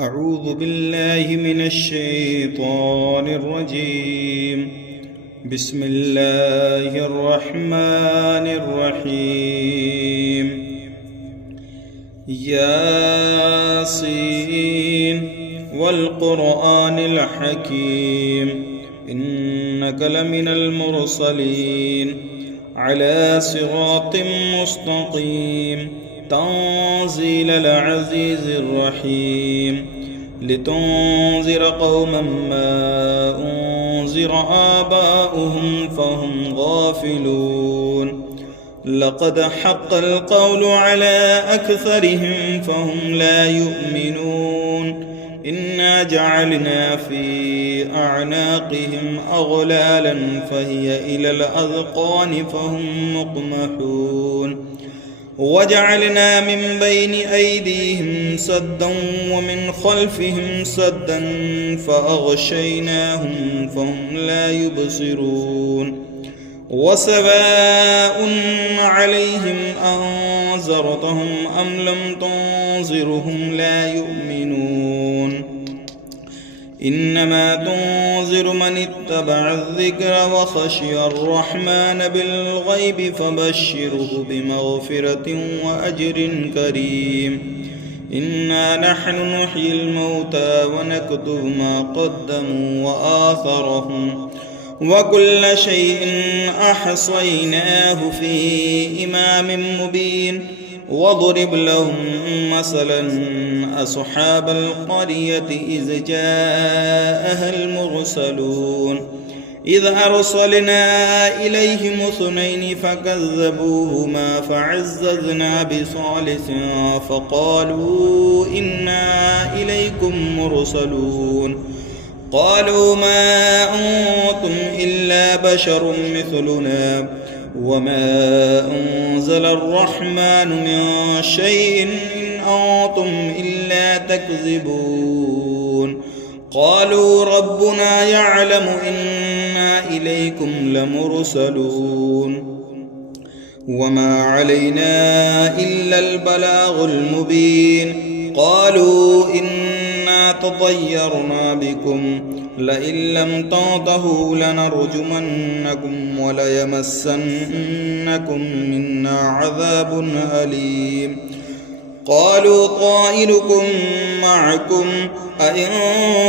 أعوذ بالله من الشيطان الرجيم. بسم الله الرحمن الرحيم. ياسين والقرآن الحكيم إنك لمن المرسلين على صراط مستقيم تنزيل العزيز الرحيم لتنذر قوما ما أنذر آباؤهم فهم غافلون لقد حق القول على أكثرهم فهم لا يؤمنون إنا جعلنا في أعناقهم أغلالا فهي إلى الأذقان فهم مقمحون وجعلنا من بين أيديهم سدا ومن خلفهم سدا فأغشيناهم فهم لا يبصرون وسواء عليهم أنذرتهم أم لم تنذرهم لا يؤمنون إنما تنذر من اتبع الذكر وخشي الرحمن بالغيب فبشره بمغفرة وأجر كريم إنا نحن نحيي الموتى ونكتب ما قدموا وآثرهم وكل شيء أحصيناه في إمام مبين واضرب لهم مثلا أصحاب القرية إذ جاءها المرسلون إذ أرسلنا إليهم اثنين فكذبوهما فعززنا بثالث فقالوا إنا إليكم مرسلون قالوا ما أنتم إلا بشر مثلنا وما أنزل الرحمن من شيء إن أنتم إلا تكذبون قالوا ربنا يعلم إنا إليكم لمرسلون وما علينا إلا البلاغ المبين قالوا إنا تطيرنا بكم لئن لم تنتهوا لنرجمنكم وليمسنكم منا عذاب أليم قالوا طائركم معكم أئن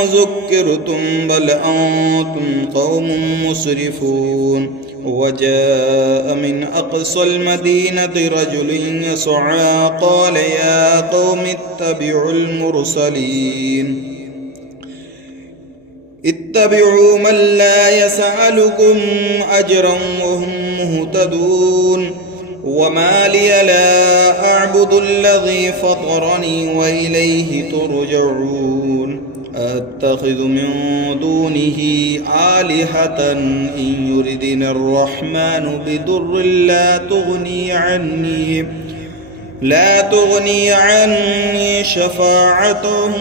ذكرتم بل أنتم قوم مسرفون وجاء من أقصى المدينة رجل يسعى قال يا قوم اتبعوا المرسلين اتبعوا من لا يسألكم أجرا وهم مهتدون وما لي لا أعبد الذي فطرني وإليه ترجعون أتخذ من دونه آلهة إن يردني الرحمن بضر لا تغني عني شفاعتهم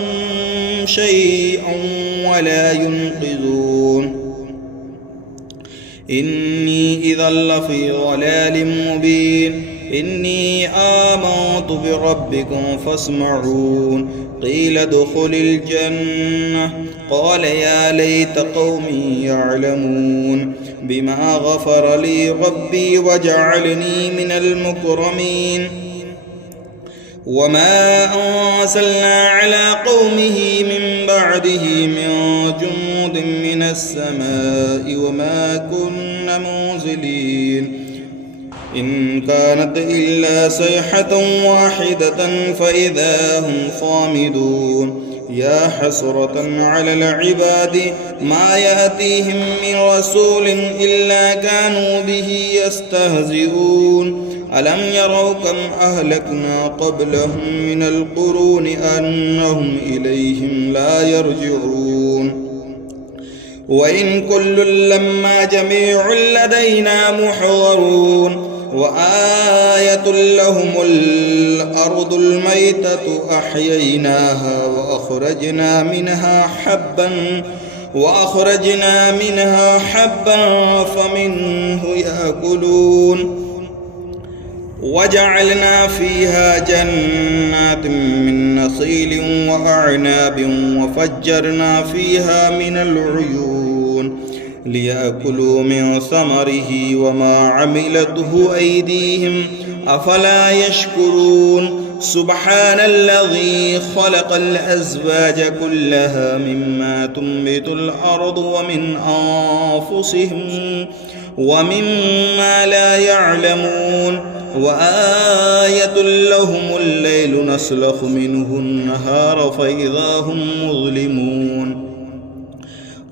شيئا ولا ينقذون إني إذا لفي ضلال مبين إني آمنت بربكم فاسمعون قيل ادخل الجنة قال يا ليت قومي يعلمون بما غفر لي ربي وجعلني من المكرمين وما أرسلنا على قومه من بعده من جند من السماء وما كنا منزلين إن كانت إلا صيحة واحدة فإذا هم صامدون يا حسرة على العباد ما يأتيهم من رسول إلا كانوا به يستهزئون ألم يروا كم أهلكنا قبلهم من القرون أنهم إليهم لا يرجعون وإن كل لما جميع لدينا محضرون وآية لهم الأرض الميتة أحييناها وأخرجنا منها حبا فمنه يأكلون وجعلنا فيها جنات من نخيل وأعناب وفجرنا فيها من العيون ليأكلوا من ثمره وما عملته أيديهم أفلا يشكرون سبحان الذي خلق الأزواج كلها مما تنبت الأرض ومن أنفسهم ومما لا يعلمون وآية لهم الليل نسلخ منه النهار فإذا هم مظلمون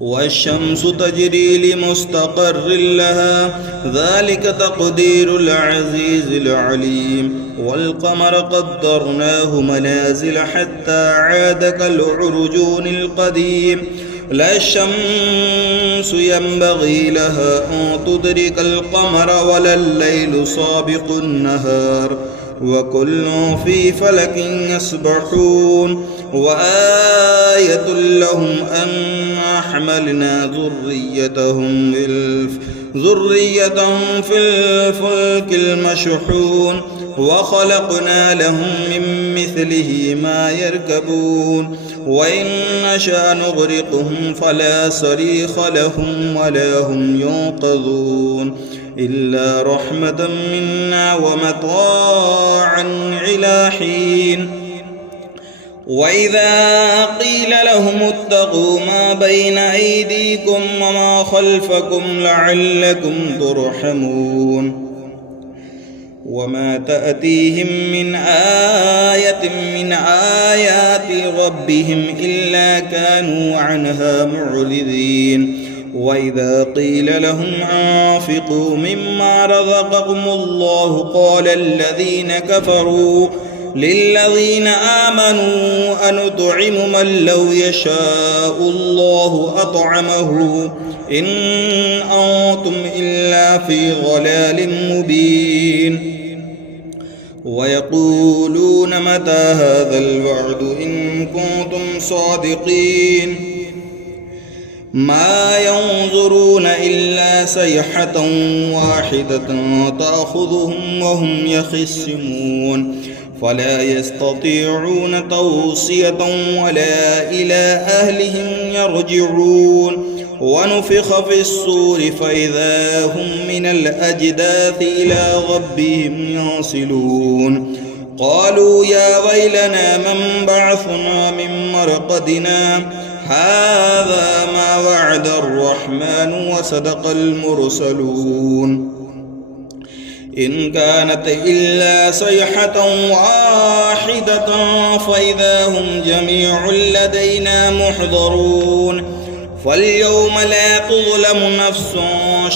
والشمس تجري لمستقر لها ذلك تقدير العزيز العليم والقمر قدرناه منازل حتى عاد كالعرجون القديم لا الشمس ينبغي لها أن تدرك القمر ولا الليل سابق النهار وكل في فلك يسبحون وآية لهم أنا حملنا ذريتهم في الفلك المشحون وخلقنا لهم من مثله ما يركبون وإن نشأ نغرقهم فلا صريخ لهم ولا هم ينقذون إلا رحمة منا ومتاعا إلى حين وإذا قيل لهم اتقوا ما بين أيديكم وما خلفكم لعلكم ترحمون وما تأتيهم من آية من آيات ربهم إلا كانوا عنها معرضين وإذا قيل لهم أنفقوا مما رزقكم الله قال الذين كفروا للذين آمنوا أنطعم من لو يشاء الله أطعمه إن أنتم إلا في ضلال مبين ويقولون متى هذا الوعد إن كنتم صادقين ما ينظرون إلا صيحة واحدة تأخذهم وهم يخصمون فلا يستطيعون توصية ولا إلى أهلهم يرجعون ونفخ في الصور فإذا هم من الأجداث إلى ربهم ينسلون قالوا يا ويلنا من بعثنا من مرقدنا هذا ما وعد الرحمن وصدق المرسلون إن كانت إلا صيحة واحدة فإذا هم جميع لدينا محضرون فاليوم لا تظلم نفس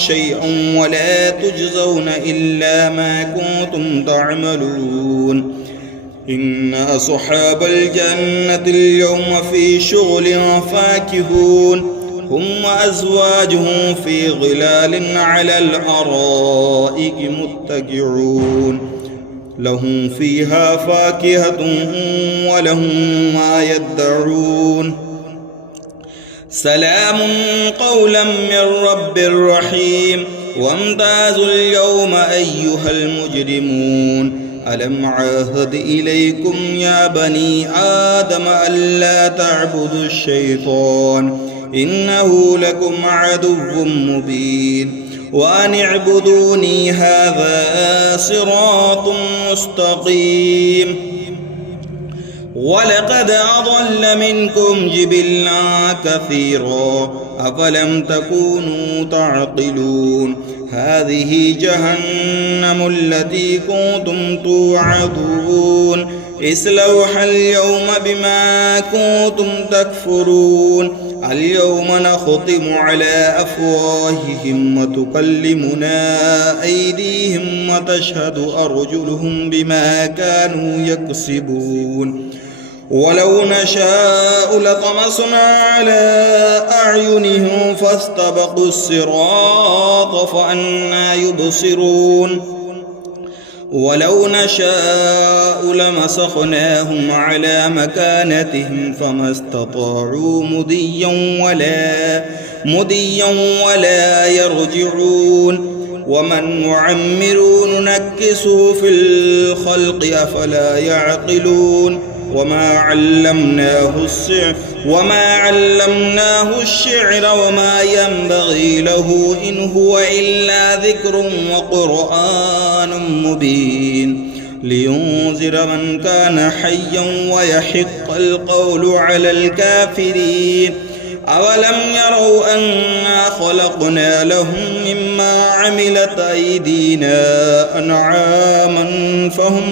شيئا ولا تجزون إلا ما كنتم تعملون إن أصحاب الجنة اليوم في شغل فاكهون هم وأزواجهم في ظلال على الأرائك متكئون لهم فيها فاكهة ولهم ما يدعون سلام قولا من رب رحيم وامتازوا اليوم أيها المجرمون ألم عاهد إليكم يا بني آدم ألا تعبدوا الشيطان إنه لكم عدو مبين وأن اعبدوني هذا صراط مستقيم ولقد أضل منكم جبلا كثيرا أفلم تكونوا تعقلون هذه جهنم التي كنتم توعدون اصلوها اليوم بما كنتم تكفرون اليوم نختم على أفواههم وتكلمنا أيديهم وتشهد أرجلهم بما كانوا يكسبون ولو نشاء لطمسنا على أعينهم فاستبقوا الصراط فأنى يبصرون ولو نشاء لمسخناهم على مكانتهم فما استطاعوا مضيا ولا يرجعون ومن نعمره ننكسه في الخلق أفلا يعقلون وما علمناه الشعر وما ينبغي له إن هو إلا ذكر وقرآن مبين لينذر من كان حيا ويحق القول على الكافرين أولم يروا أنا خلقنا لهم مما عملت أيدينا أنعاما فهم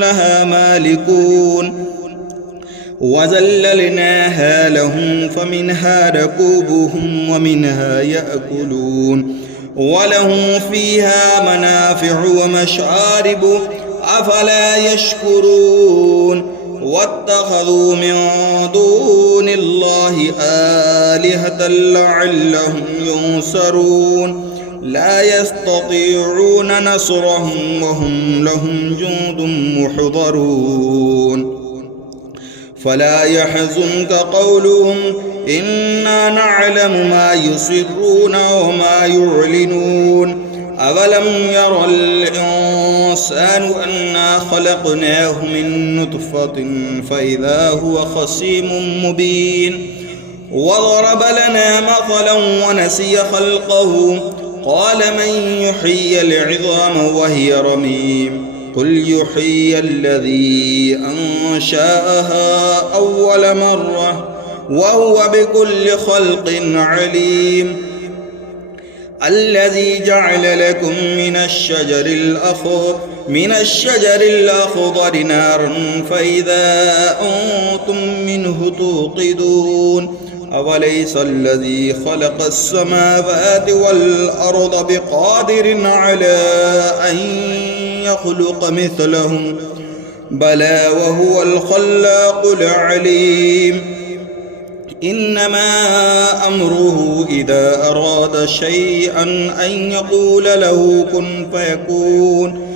لها مالكون وذللناها لهم فمنها ركوبهم ومنها يأكلون ولهم فيها منافع ومشارب أفلا يشكرون واتخذوا من دون الله آلهة لعلهم ينصرون لا يستطيعون نصرهم وهم لهم جند محضرون فلا يحزنك قولهم إنا نعلم ما يسرون وما يعلنون أولم ير الإنسان أنا خلقناه من نطفة فإذا هو خصيم مبين وضرب لنا مثلا ونسي خلقه قال من يحيي العظام وهي رميم قل يحيي الذي أنشأها أول مرة وهو بكل خلق عليم الذي جعل لكم من الشجر الأخضر نارا فإذا أنتم منه توقدون أوليس الذي خلق السماوات والأرض بقادر على أن يخلق مثلهم بلى وهو الخلاق العليم إنما أمره إذا أراد شيئا أن يقول له كن فيكون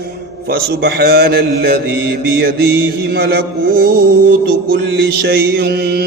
فسبحان الذي بيده ملكوت كل شيء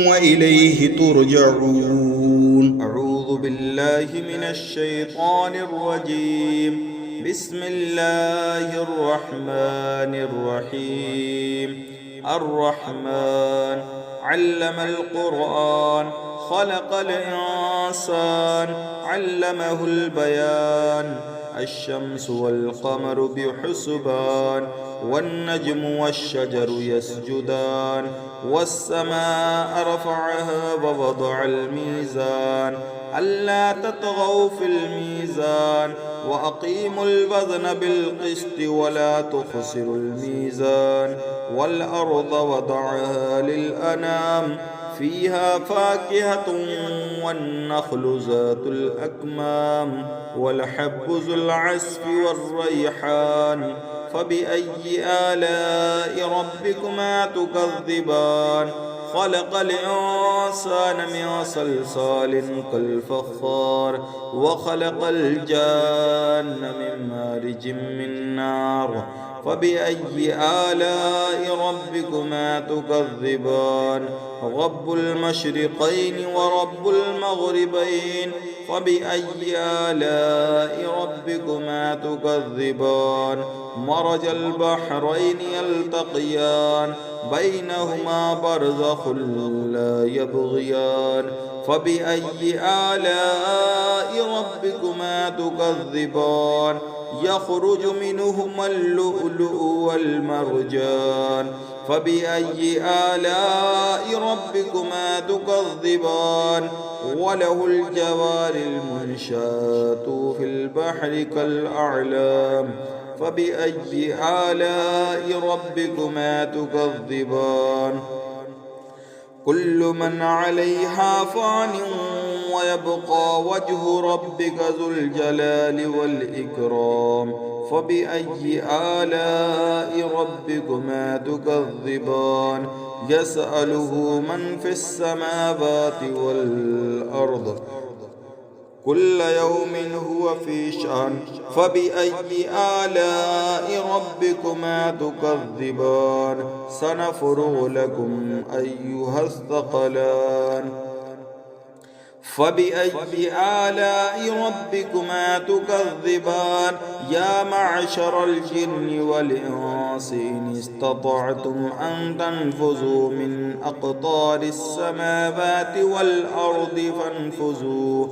وإليه ترجعون. أعوذ بالله من الشيطان الرجيم. بسم الله الرحمن الرحيم. الرحمن علم القرآن خلق الإنسان علمه البيان الشمس والقمر بحسبان والنجم والشجر يسجدان والسماء رفعها ووضع الميزان ألا تطغوا في الميزان وأقيموا الوزن بالقسط ولا تخسروا الميزان والأرض وضعها للأنام فيها فاكهة والنخل ذات الأكمام والحب ذو العصف والريحان فبأي آلاء ربكما تكذبان خلق الإنسان من صلصال كالفخار وخلق الجان من مارج من نار فبأي آلاء ربكما تكذبان رب المشرقين ورب المغربين فبأي آلاء ربكما تكذبان مرج البحرين يلتقيان بينهما برزخ لا يبغيان فبأي آلاء ربكما تكذبان يخرج منهما اللؤلؤ والمرجان فبأي آلاء ربكما تكذبان وله الجوار المنشآت في البحر كالأعلام فبأي آلاء ربكما تكذبان كل من عليها فان ويبقى وجه ربك ذو الجلال والإكرام فبأي آلاء ربكما تكذبان يسأله من في السماوات والأرض كل يوم هو في شأن فبأي آلاء ربكما تكذبان سنفرغ لكم أيها الثقلان فبأي آلاء ربكما تكذبان يا معشر الجن والإنس إن استطعتم أن تنفذوا من أقطار السماوات والأرض فانفذوا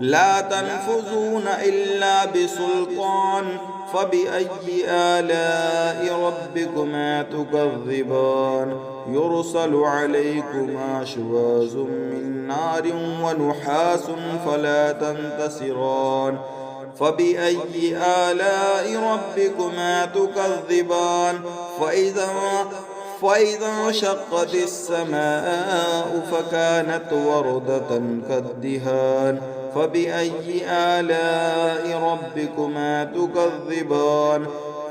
لا تنفذون إلا بسلطان فبأي آلاء ربكما تكذبان يرسل عليكما شواظ من نار ونحاس فلا تنتصران فبأي آلاء ربكما تكذبان فإذا انشقت السماء فكانت وردة كالدهان فبأي آلاء ربكما تكذبان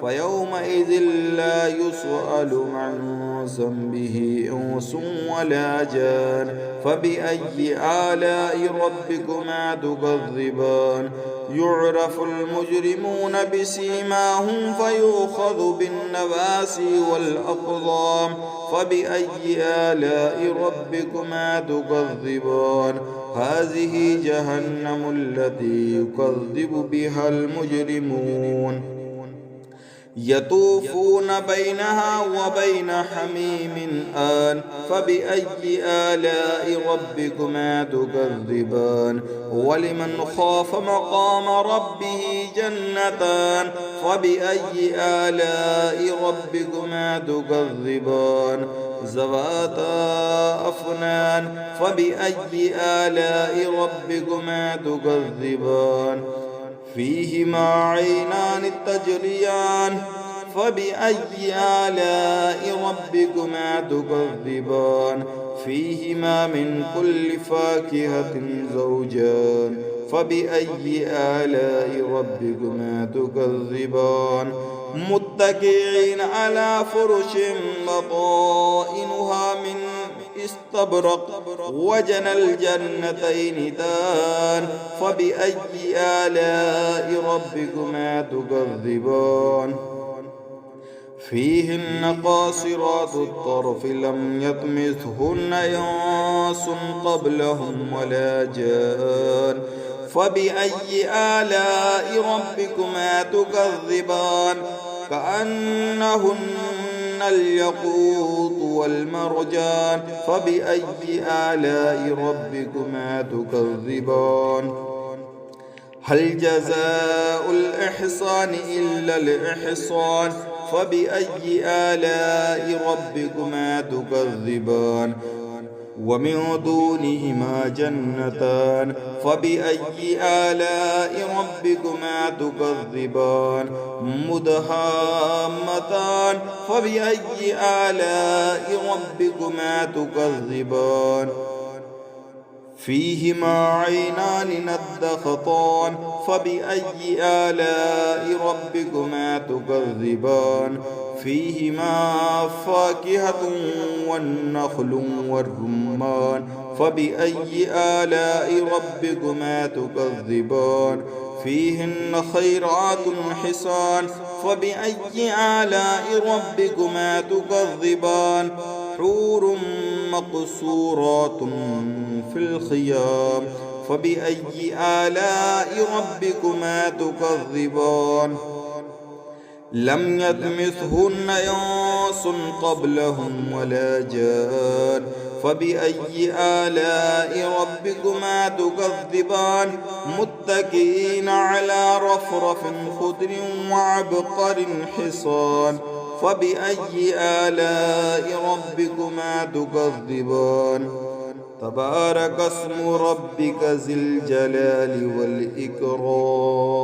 فيومئذ لا يسأل عن ذنبه إنس ولا جان فبأي آلاء ربكما تكذبان يعرف المجرمون بسيماهم فيؤخذ بالنواسي والأقدام فبأي آلاء ربكما تكذبان هذه جهنم التي يكذب بها المجرمون يطوفون بينها وبين حميم آن فبأي آلاء ربكما تكذبان ولمن خاف مقام ربه جنتان فبأي آلاء ربكما تكذبان ذواتا أفنان فبأي آلاء ربكما تكذبان فيهما عينان تجريان فبأي آلاء ربكما تكذبان فيهما من كل فاكهة زوجان فبأي آلاء ربكما تكذبان متكئين على فرش بطائنها من استبرق وجنى الجنتين دان فبأي آلاء ربكما تكذبان فيهن قاصرات الطرف لم يطمثهن إنس قبلهم ولا جان فبأي آلاء ربكما تكذبان كأنهن الياقوت والمرجان فبأي آلاء ربكما تكذبان هل جزاء الإحسان إلا الإحسان فبأي آلاء ربكما تكذبان ومن دونهما جنتان فبأي آلاء ربكما تكذبان مدهامتان فبأي آلاء ربكما تكذبان فيهما عينان نضختان فبأي آلاء ربكما تكذبان فيهما فاكهة والنخل والرمان فبأي آلاء ربكما تكذبان فيهن خيرات حسان فبأي آلاء ربكما تكذبان حور مقصورات في الخيام فبأي آلاء ربكما تكذبان لم يطمثهن إنس قبلهم ولا جان فبأي آلاء ربكما تكذبان متكئين على رفرف خضر وعبقر حصان فبأي آلاء ربكما تكذبان تبارك اسم ربك ذي الجلال والإكرام